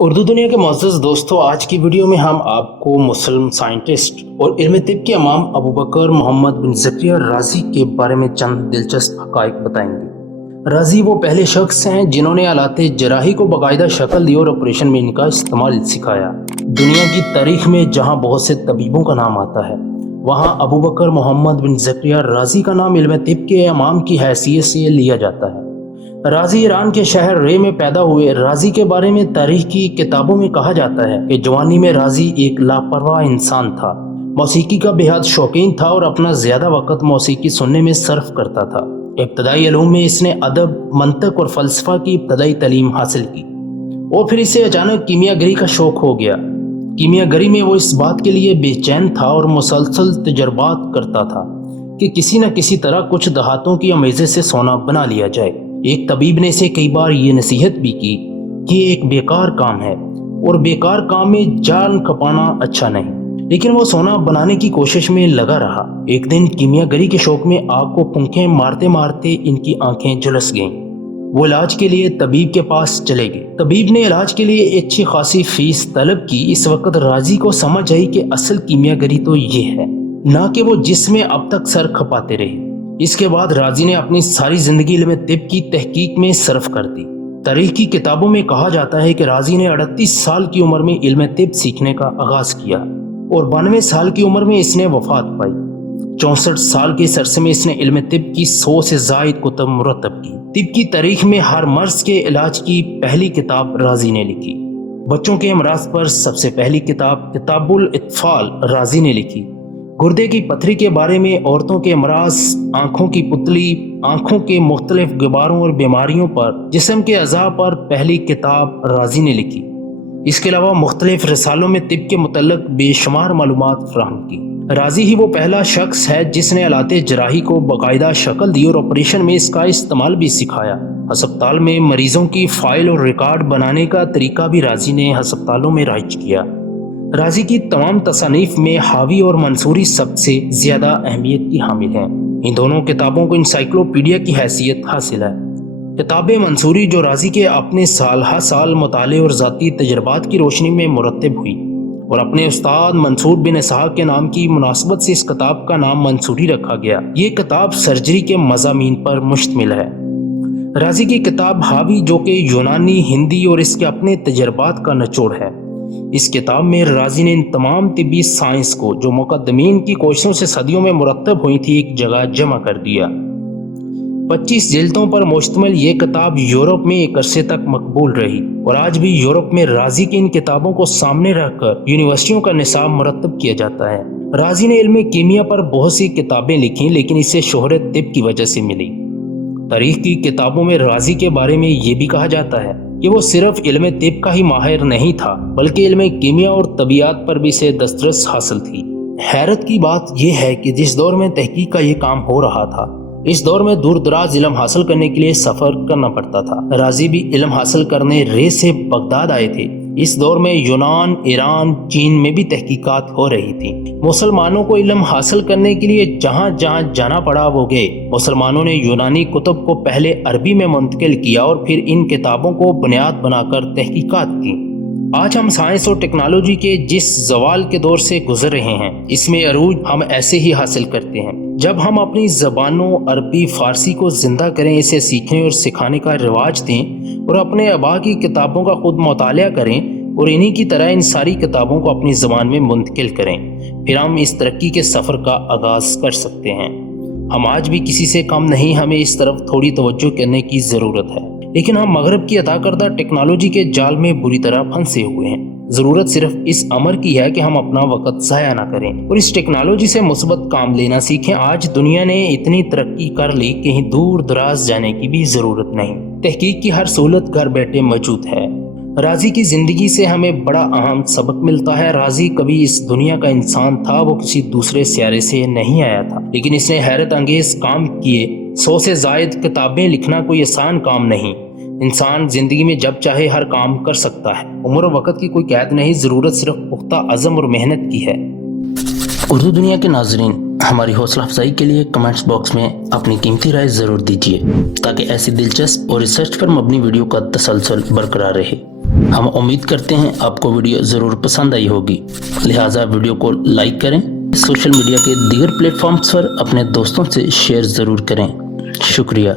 उर्दू दुनिया के मुअज़्ज़ज़ दोस्तों, आज की वीडियो में हम आपको मुस्लिम साइंटिस्ट और इल्म तिब के इमाम अबू बकर मोहम्मद बिन ज़करिया राज़ी के बारे में चंद दिलचस्प हक़ाइक़ बताएंगे। राज़ी वो पहले शख्स हैं जिन्होंने आलाते जराही को बाकायदा शक्ल दी और ऑपरेशन में इनका इस्तेमाल सिखाया। दुनिया की तारीख में जहाँ बहुत से तबीबों का नाम आता है, वहाँ अबू बकर मोहम्मद बिन ज़करिया राज़ी का नाम इल्म तिब के इमाम की हैसियत से लिया जाता है। राज़ी ईरान के शहर रे में पैदा हुए। राज़ी के बारे में तारीख की किताबों में कहा जाता है कि जवानी में राज़ी एक लापरवाह इंसान था, मौसीकी का बेहद शौकीन था और अपना ज़्यादा वक़्त मौसीकी सुनने में सर्फ करता था। इब्तदाई इल्म में इसने अदब, मंतक और फ़लसफ़ा की इब्तदाई तालीम हासिल की और फिर इसे अचानक कीमियागरी का शौक़ हो गया। कीमियागरी में वो इस बात के लिए बेचैन था और मुसलसल तजर्बात करता था कि किसी न किसी तरह कुछ दहातों की अमेज़े से सोना बना लिया जाए। एक तबीब ने इसे कई बार ये नसीहत भी की कि ये एक बेकार काम है और बेकार काम में जान खपाना अच्छा नहीं, लेकिन वो सोना बनाने की कोशिश में लगा रहा। एक दिन कीमियागरी के शौक में आग को पंखे मारते मारते इनकी आंखें झुलस गईं। वो इलाज के लिए तबीब के पास चले गए। तबीब ने इलाज के लिए एक अच्छी खासी फीस तलब की। इस वक्त राज़ी को समझ आई कि असल कीमियागरी तो ये है, ना कि वो जिसमें अब तक सर खपाते रहे। इसके बाद राज़ी ने अपनी सारी जिंदगी इल्म तिब की तहकीक में सर्फ कर दी। तारीख की किताबों में कहा जाता है कि राज़ी ने 38 साल की उम्र में इल्म तिब सीखने का आगाज किया और 92 साल की उम्र में इसने वफात पाई। 64 साल के अरसे में इसने इल्म तिब की 100 से ज़ायद कुतुब मुरतब की। तिब की तारीख में हर मर्ज के इलाज की पहली किताब राज़ी ने लिखी। बच्चों के अमराज पर सबसे पहली किताब किताबुल इत्फाल राज़ी ने लिखी। गुर्दे की पथरी के बारे में, औरतों के अमराज, आंखों की पुतली, आंखों के मुख्तलिफ गुबारों और बीमारियों पर, जिस्म के अज़ा पर पहली किताब राज़ी ने लिखी। इसके अलावा मुख्तलिफ रसालों में तिब के मुतल्लक बेशुमार मालूमात फराहम की। राज़ी ही वो पहला शख्स है जिसने आलाते जराही को बाकायदा शक्ल दी और ऑपरेशन में इसका इस्तेमाल भी सिखाया। हस्पताल में मरीजों की फाइल और रिकॉर्ड बनाने का तरीका भी राज़ी ने हस्पतालों में राइज किया। राज़ी की तमाम तसानीफ में हावी और मंसूरी सबसे ज़्यादा अहमियत की हामिल हैं। इन दोनों किताबों को इंसाइक्लोपीडिया की हैसियत हासिल है। किताब मंसूरी जो राज़ी के अपने साल हर साल मुताले और ज़ाती तजर्बात की रोशनी में मुरतब हुई और अपने उस्ताद मंसूर बिन इसहाक के नाम की मुनासबत से इस किताब का नाम मंसूरी रखा गया। ये किताब सर्जरी के मज़ामीन पर मुश्तमिल है। राज़ी की किताब हावी जो कि यूनानी, हिंदी और इसके अपने तजर्बात का निचोड़ है। इस किताब में राज़ी ने इन तमाम तिब्बी साइंस को जो मुक़द्दमीन की कोशिशों से सदियों में मुरतब हुई थी एक जगह जमा कर दिया। 25 जिल्दों पर मुश्तमिल ये किताब यूरोप में एक अरसे तक मकबूल रही और आज भी यूरोप में राज़ी की इन किताबों को सामने रखकर यूनिवर्सिटियों का निसाब मुरतब किया जाता है। राज़ी ने इल्म कीमिया पर बहुत सी किताबें लिखी, लेकिन इसे शोहरत तिब की वजह से मिली। तारीख की किताबों में राज़ी के बारे में ये भी कहा जाता है कि वो सिर्फ इल्म तिब का ही माहिर नहीं था, बल्कि इल्म कीमिया और तबीयत पर भी इसे दस्तरस हासिल थी। हैरत की बात यह है कि जिस दौर में तहकीक का ये काम हो रहा था, इस दौर में दूर दराज इल्म हासिल करने के लिए सफ़र करना पड़ता था। राज़ी भी इल्म हासिल करने रे से बगदाद आए थे। इस दौर में यूनान, ईरान, चीन में भी तहकीकात हो रही थी। मुसलमानों को इल्म हासिल करने के लिए जहाँ जहाँ जाना पड़ा वो गए। मुसलमानों ने यूनानी कुतुब को पहले अरबी में मुंतकिल किया और फिर इन किताबों को बुनियाद बनाकर तहकीकात की। आज हम साइंस और टेक्नोलॉजी के जिस ज़वाल के दौर से गुजर रहे हैं, इसमें अरूज हम ऐसे ही हासिल करते हैं जब हम अपनी ज़बानों अरबी फ़ारसी को ज़िंदा करें, इसे सीखने और सिखाने का रिवाज दें और अपने आबा की किताबों का खुद मुतालिया करें और इन्हीं की तरह इन सारी किताबों को अपनी ज़बान में मुंतकिल करें। फिर हम इस तरक्की के सफ़र का आगाज़ कर सकते हैं। हम आज भी किसी से कम नहीं, हमें इस तरफ थोड़ी तवज्जो करने की ज़रूरत है, लेकिन हम मगरब की अता करदा टेक्नोलॉजी के जाल में बुरी तरह फंसे हुए हैं। ज़रूरत सिर्फ इस अमर की है कि हम अपना वक्त ज़ाया ना करें और इस टेक्नोलॉजी से मुस्बत काम लेना सीखें। आज दुनिया ने इतनी तरक्की कर ली, कहीं दूर दराज जाने की भी ज़रूरत नहीं। तहकीक की हर सहूलत घर बैठे मौजूद है। राज़ी की ज़िंदगी से हमें बड़ा अहम सबक मिलता है। राज़ी कभी इस दुनिया का इंसान था, वो किसी दूसरे सियारे से नहीं आया था, लेकिन इसने हैरत अंगेज काम किए। 100 से ज़ायद किताबें लिखना कोई आसान काम नहीं। इंसान ज़िंदगी में जब चाहे हर काम कर सकता है। उम्र और वक़्त की कोई कैद नहीं, ज़रूरत सिर्फ पुख्ता अज़म और मेहनत की है। उर्दू दुनिया के नाज़रीन, हमारी हौसला अफजाई के लिए कमेंट्स बॉक्स में अपनी कीमती राय ज़रूर दीजिए ताकि ऐसी दिलचस्प और रिसर्च पर मबनी वीडियो का तसलसल बरकरार रहे। ہم امید کرتے ہیں آپ کو ویڈیو ضرور پسند آئی ہوگی، لہٰذا ویڈیو کو لائک کریں، سوشل میڈیا کے دیگر پلیٹ فارمز پر اپنے دوستوں سے شیئر ضرور کریں۔ شکریہ۔